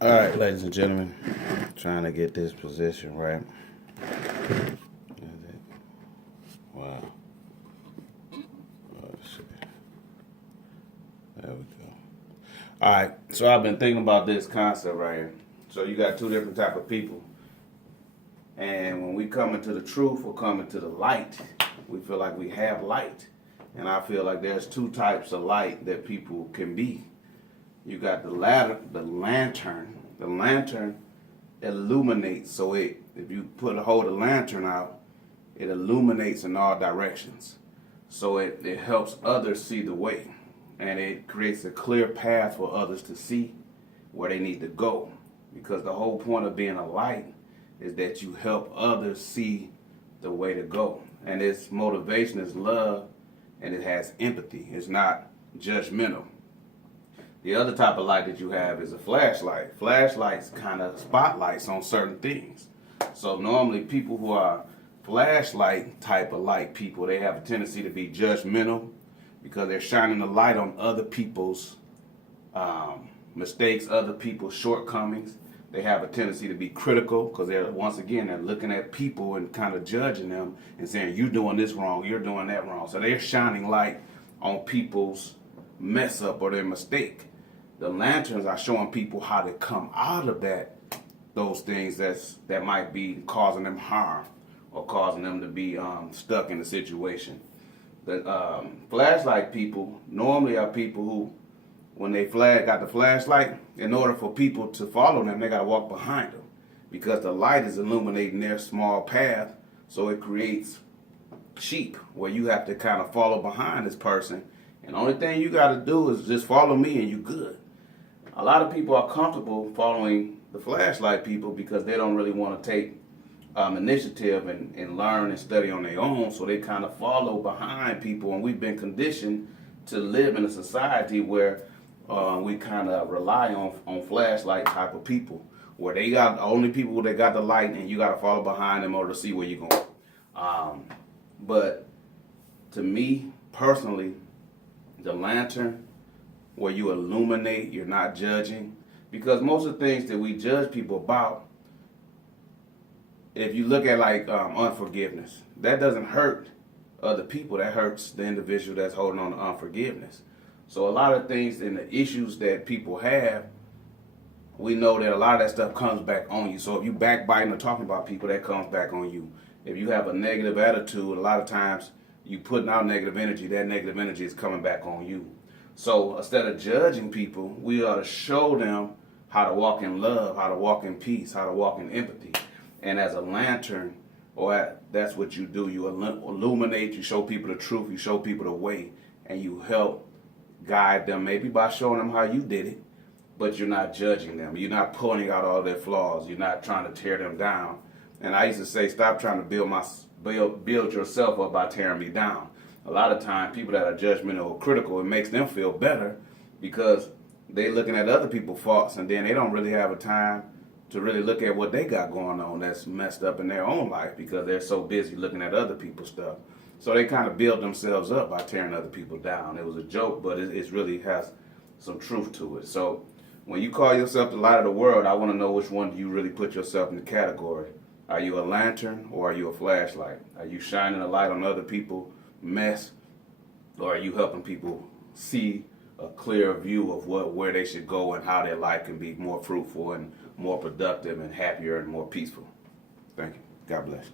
All right, ladies and gentlemen, trying to get this position right. Wow. Let's see. There we go. All right, so I've been thinking about this concept right here. So you got two different type of people, and when we come into the truth or come into the light, we feel like we have light, and I feel like there's two types of light that people can be. You got the lantern. The lantern illuminates, so if you hold a lantern out, it illuminates in all directions. So it helps others see the way, and it creates a clear path for others to see where they need to go. Because the whole point of being a light is that you help others see the way to go. And its motivation is love, and it has empathy. It's not judgmental. The other type of light that you have is a flashlight. Flashlights kind of spotlights on certain things. So normally people who are flashlight type of light people, they have a tendency to be judgmental because they're shining the light on other people's mistakes, other people's shortcomings. They have a tendency to be critical because they're looking at people and kind of judging them and saying, you're doing this wrong, you're doing that wrong. So they're shining light on people's mess up or their mistake. The lanterns are showing people how to come out of those things that might be causing them harm or causing them to be stuck in a situation. The flashlight people normally are people who, when they got the flashlight, in order for people to follow them, they got to walk behind them because the light is illuminating their small path, so it creates sheep where you have to kind of follow behind this person. And the only thing you got to do is just follow me and you're good. A lot of people are comfortable following the flashlight people because they don't really want to take initiative and learn and study on their own, so they kind of follow behind people. And we've been conditioned to live in a society where we kind of rely on flashlight type of people, where they got only people that got the light and you got to follow behind them in order to see where you're going. But to me personally, the lantern, where you illuminate, you're not judging. Because most of the things that we judge people about, if you look at like unforgiveness, that doesn't hurt other people. That hurts the individual that's holding on to unforgiveness. So a lot of things and the issues that people have, we know that a lot of that stuff comes back on you. So if you backbiting or talking about people, that comes back on you. If you have a negative attitude, a lot of times you putting out negative energy, that negative energy is coming back on you. So instead of judging people, we ought to show them how to walk in love, how to walk in peace, how to walk in empathy. And as a lantern, that's what you do. You illuminate, you show people the truth, you show people the way, and you help guide them, maybe by showing them how you did it, but you're not judging them. You're not pointing out all their flaws. You're not trying to tear them down. And I used to say, stop trying to build yourself up by tearing me down. A lot of times, people that are judgmental or critical, it makes them feel better because they're looking at other people's faults, and then they don't really have a time to really look at what they got going on that's messed up in their own life because they're so busy looking at other people's stuff. So they kind of build themselves up by tearing other people down. It was a joke, but it really has some truth to it. So when you call yourself the light of the world, I want to know which one do you really put yourself in the category. Are you a lantern or are you a flashlight? Are you shining a light on other people's mess, or are you helping people see a clear view of where they should go and how their life can be more fruitful and more productive and happier and more peaceful? Thank you. God bless.